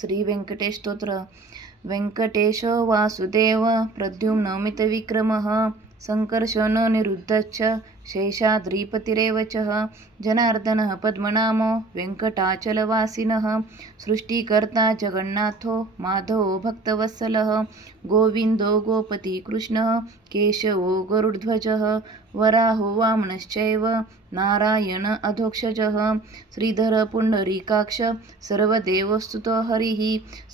श्री व्यंकटेश स्तोत्र. व्यंकटेश वासुदेव प्रद्युम्नमितविक्रमः संकर्षण निरुद्धश्च शेषाद्रिपतिरेव च जनार्दनः पद्मनामो वेङ्कटाचलवासिनः सृष्टिकर्ता जगन्नाथो माधवो भक्तवत्सलः गोविन्दो गोपति कृष्णः केशवो गरुड्ध्वजः वराहो वामनश्चैव नारायण अधोक्षजः श्रीधर पुण्डरीकाक्ष सर्वदेवस्तुतो हरिः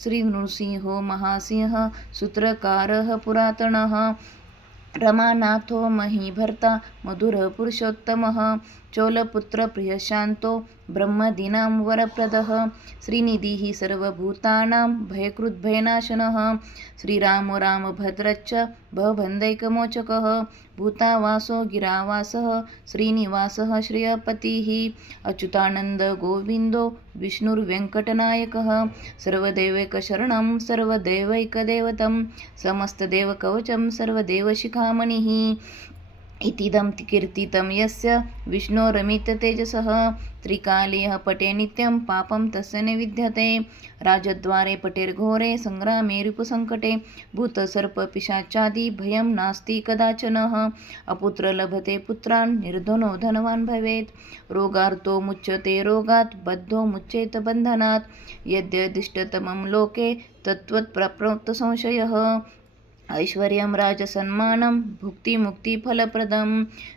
श्रीनृसिंहो महासिंहः सूत्रकारः पुरातनः रमानाथो महीभर्ता मधुरपुरुषोत्तमः चोलपुत्रप्रियशान्तो ब्रह्मदीनां वरप्रदः श्रीनिधिः सर्वभूतानां भयकृद्भयनाशनः श्रीरामो रामभद्रश्च भवबन्धैकमोचकः भूतावासो गिरावासः श्रीनिवासः श्रियपतिः अच्युतानन्द गोविन्दो विष्णुर्वेङ्कटनायकः सर्वदैवैकशरणं सर्वदैवैकदैवतं समस्तदेवकवचं सर्वदेवशिखामणिः इतीदं कीर्तितं यस्य विष्णोरमिततेजसः त्रिकालीयः पटे नित्यं पापं तस्य न विद्यते राजद्वारे पटेर्घोरे सङ्ग्रामे रिपुसङ्कटे भूतसर्पपिशाचादि भयं नास्ति कदाचनः अपुत्र लभते पुत्रान् निर्धनो धनवान् भवेत् रोगार्तो मुच्यते रोगात् बद्धो मुच्येत बन्धनात् यद्यदिष्टतमं लोके तत्त्वत्प्राप्तसंशयः ऐश्वर्यं राजसन्मानं भुक्तिमुक्तिफलप्रदं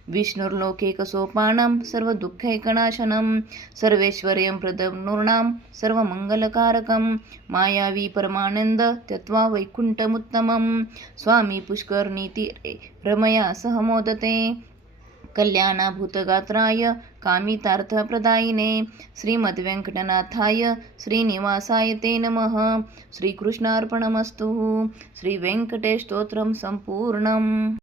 विष्णुर्लोकैकसोपानं सर्वदुःखैकनाशनं सर्वैश्वर्यं प्रदं नृणां सर्वमङ्गलकारकं मायावी परमानन्द त्यक्त्वा वैकुण्ठमुत्तमं स्वामी पुष्करनीतीरे रमया सह मोदते कल्याणाभूतगात्राय कामितार्थप्रदायिने श्रीमद्वेङ्कटनाथाय श्रीनिवासाय ते नमः. श्रीकृष्णार्पणमस्तु. श्रीवेङ्कटेश स्तोत्रं सम्पूर्णम्.